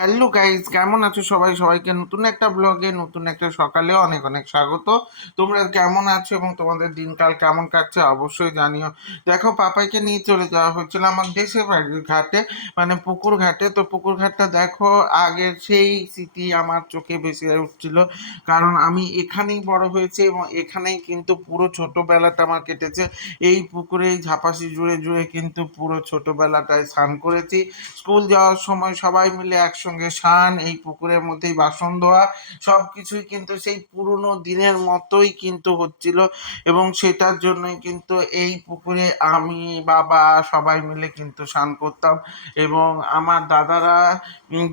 Hello guys কেমন আছো সবাই? সবাইকে নতুন একটা ব্লগে নতুন একটা সকালে অনেক অনেক স্বাগত। তোমরা কেমন আছো এবং তোমাদের দিনকাল কেমন কাটছে অবশ্যই জানিও। দেখো, পাপাইকে নিয়ে চলে যাওয়া হচ্ছিল আমার দেশের বাড়ির ঘাটে মানে পুকুর ঘাটে। তো পুকুর ঘাটটা দেখো, আগের সেই স্মৃতি আমার চোখে বেশি উঠছিল। কারণ আমি এখানেই বড় হয়েছি এবং এখানেই কিন্তু পুরো ছোটোবেলাটা আমার কেটেছে। এই পুকুরেই ঝাপাসি জুড়ে জুড়ে কিন্তু পুরো ছোটোবেলাটায় স্নান করেছি। স্কুল যাওয়ার সময় সবাই মিলে একসঙ্গে স্নান, এই পুকুরের মধ্যেই বাসন ধোয়া সব কিছুই কিন্তু সেই পুরনো দিনের মতোই কিন্তু হচ্ছিল এবং সেটার জন্যই কিন্তু এই পুকুরে আমি, বাবা, সবাই মিলে কিন্তু স্নান করতাম এবং আমার দাদারা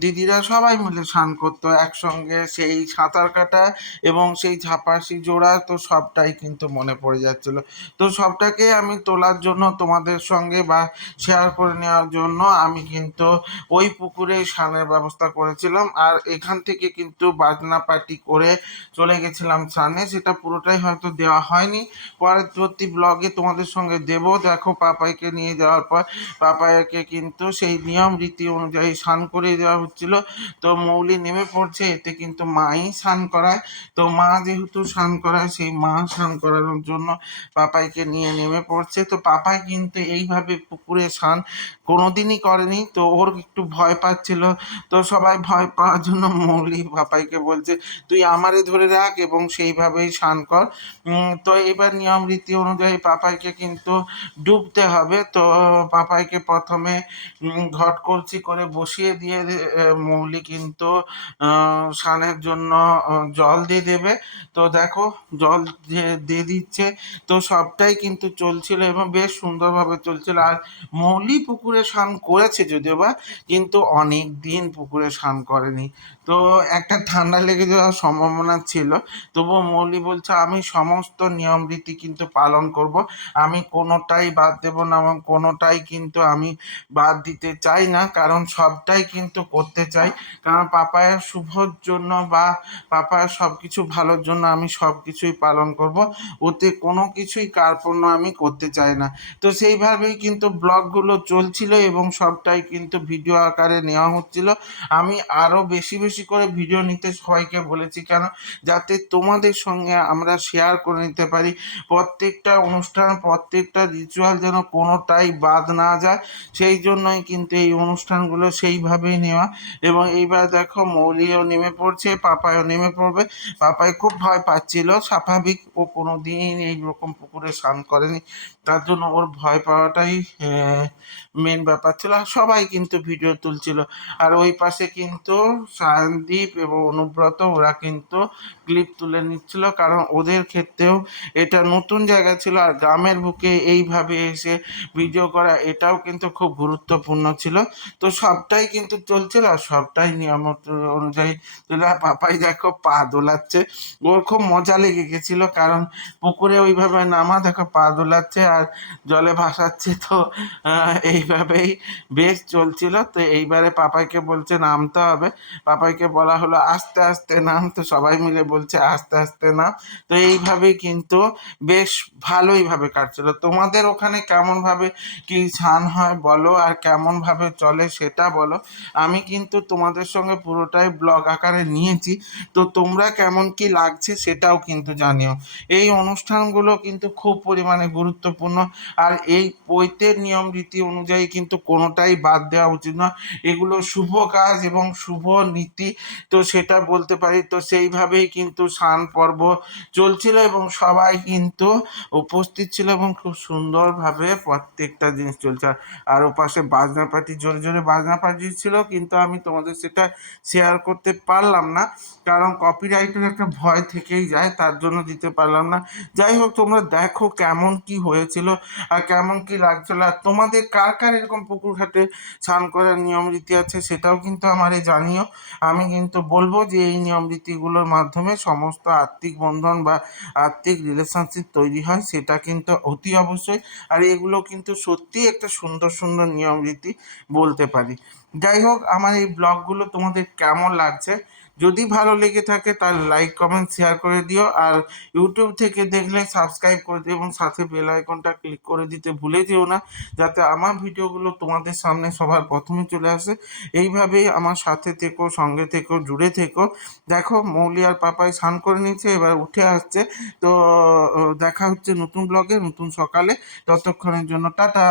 দিদিরা সবাই মিলে স্নান করতো একসঙ্গে সেই সাঁতার কাটা এবং সেই ঝাপাসি জোড়া তো সবটাই কিন্তু মনে পড়ে যাচ্ছিল। তো সবটাকে আমি তোলার জন্য তোমাদের সঙ্গে বা শেয়ার করে নেওয়ার জন্য আমি কিন্তু ওই পুকুরে স্নানের ব্যবস্থা করেছিলাম আর এখান থেকে কিন্তু বাজনা পার্টি করে চলে গেছিলাম স্নানে সেটা পুরোটাই হয়তো দেওয়া হয়নি। পরবর্তী ব্লগে তোমাদের সঙ্গে দেব। দেখো পাপাইকে নিয়ে যাওয়ার পর পাপাইকে কিন্তু সেই নিয়ম রীতি অনুযায়ী স্নান করিয়ে দেওয়া হচ্ছিল। তো মৌলি নেমে পড়ছে, এতে কিন্তু মাই স্নান করায়। তো মা যেহেতু স্নান করায়, সেই মা স্নান করানোর জন্য পাপাইকে নিয়ে নেমে পড়ছে। তো পাপাই কিন্তু এইভাবে পুকুরে স্নান কোনোদিনই করেনি। তো ওর একটু ভয় পাচ্ছিল তো সবাই ভয় পাওয়ার জন্য মৌলি পাপাইকে বলছে, তুই আমারে ধরে রাখ এবং সেইভাবেই স্নান কর। তো এবার নিয়ম রীতি অনুযায়ী পাপাইকে কিন্তু ডুবতে হবে। তো পাপাইকে প্রথমে ঘট কলসি করে বসিয়ে দিয়ে মৌলি কিন্তু স্নানের জন্য জল দিয়ে দেবে। তো দেখো, জল দিয়ে দিচ্ছে। তো সবটাই কিন্তু চলছিল এবং বেশ সুন্দরভাবে চলছিল। আর মৌলি পুকুরে স্নান করেছে যদিও বা, কিন্তু অনেক দিন পুকুরে স্নান করেনি। তো একটা ঠান্ডা লেগে যাওয়ার সম্ভাবনা ছিল। তবুও মৌলি বলছে, আমি সমস্ত নিয়ম রীতি কিন্তু পালন করব। আমি কোনোটাই বাদ দেব না এবং কোনোটাই কিন্তু আমি বাদ দিতে চাই না, কারণ সবটাই কিন্তু করতে চাই। কারণ পাপায়ের শুভর জন্য বা পাপায়ের সব কিছু ভালোর জন্য আমি সব কিছুই পালন করব। ওতে কোনো কিছুই কার্পণ্য আমি করতে চাই না। তো সেইভাবেই কিন্তু ব্লগগুলো চলছিল এবং সবটাই কিন্তু ভিডিও আকারে নেওয়া হচ্ছিল। আমি আরও বেশি বেশি করে ভিডিও নিতে সবাইকে বলেছি, কেন? যাতে তোমাদের সঙ্গে আমরা শেয়ার করে নিতে পারি। প্রত্যেকটা অনুষ্ঠান, প্রত্যেকটা রিচুয়াল যেন কোনোটাই বাদ না যায়। সেই জন্যই কিন্তু এই অনুষ্ঠানগুলো সেইভাবেই নেওয়া। এবং এইবার দেখো, মৌলিও নেমে পড়ছে, পাপায়ও নেমে পড়বে। পাপাই খুব ভয় পাচ্ছিল, স্বাভাবিক ও কোনো দিন এইরকম পুকুরে স্নান করেনি। তার জন্য ওর ভয় পাওয়াটাই মেন ব্যাপার ছিল। আর সবাই কিন্তু ভিডিও তুলছিল। আর ওই পাশে কিন্তু সায়নদীপ এবং অনুব্রত ওরা কিন্তু ক্লিপ তুলে নিচ্ছিল। কারণ ওদের ক্ষেত্রেও এটা নতুন জায়গা ছিল আর গ্রামের বুকে এইভাবে এসে ভিডিও করা এটাও কিন্তু খুব গুরুত্বপূর্ণ ছিল। তো সবটাই কিন্তু চলছিল আর সবটাই নিয়ম অনুযায়ী পাপাই দেখো পা দোলাচ্ছে। ওর খুব মজা লেগে গেছিল কারণ পুকুরে ওইভাবে নামা দেখো পা দোলাচ্ছে আর জলে ভাসাচ্ছে তো এইভাবেই বেশ চলছিল। তো এইবারে পাপাইকে বলছে নামতে হবে। পাপাইকে বলা হলো, আস্তে আস্তে নাম। তো সবাই মিলে বলছে, আস্তে আস্তে নাম। তো এইভাবেই কিন্তু বেশ ভালোইভাবে কাটছিল। তোমাদের ওখানে কেমনভাবে কি স্নান হয় বলো, আর কেমনভাবে চলে সেটা বলো। আমি কিন্তু তোমাদের সঙ্গে পুরোটাই ব্লগ আকারে নিয়েছি। তো তোমরা কেমন কি লাগছে সেটাও কিন্তু জানিও। এই অনুষ্ঠানগুলো কিন্তু খুব পরিমাণে গুরুত্বপূর্ণ, আর এই পৈতের নিয়ম রীতি অনুযায়ী কিন্তু কোনোটাই বাদ দেওয়া উচিত নয়। এগুলো শুভ কাজ এবং শুভ নীতি তো সেটা বলতে পারি, তো সেইভাবেই কিন্তু সান পর্ব চলছিল এবং সবাই কিন্তু উপস্থিত ছিল এবং খুব সুন্দরভাবে প্রত্যেকটা জিনিস চলছে। আর- ওপাশে বাজনা পার্টি জোরে জোরে বাজনা পার্টি ছিল, কিন্তু আমি তোমাদের সেটা শেয়ার করতে পারলাম না, কারণ কপিরাইটের একটা ভয় থেকেই যায়, তার জন্য দিতে পারলাম না। যাই হোক, তোমরা দেখো কেমন কি হয়েছিল আর কেমন কি লাগছিল। আর তোমাদের কার কার এরকম পুকুর ঘাটে স্নান করার নিয়ম রীতি আছে সেটাও কিন্তু আমারে জানিও। আমি কিন্তু বলব যে এই নিয়ম রীতিগুলোর মাধ্যমে সমস্ত আর্থিক বন্ধন বা আর্থিক রিলেশনশিপ তৈরি হয়, সেটা কিন্তু অতি অবশ্যই। আর এগুলো কিন্তু সত্যি একটা সুন্দর সুন্দর নিয়ম রীতি বলতে পারি। যাই হোক, আমার এই ব্লগগুলো তোমাদের কেমন লাগছে? যদি ভালো লেগে থাকে তাহলে লাইক কমেন্ট শেয়ার করে দিও। আর ইউটিউব থেকে দেখলে সাবস্ক্রাইব করে দিও এবং সাথে বেল আইকনটা ক্লিক করে দিতে ভুলে যেও না, যাতে আমার ভিডিওগুলো তোমাদের সামনে সবার প্রথমে চলে আসে। এইভাবেই আমার সাথে থেকো, সঙ্গে থেকো, জুড়ে থেকো। দেখো, মৌলি আর পাপাই স্নান করে নিয়েছে, এবার উঠে আসছে। তো দেখা হচ্ছে নতুন ব্লগে নতুন সকালে। ততক্ষণের জন্য টাটা।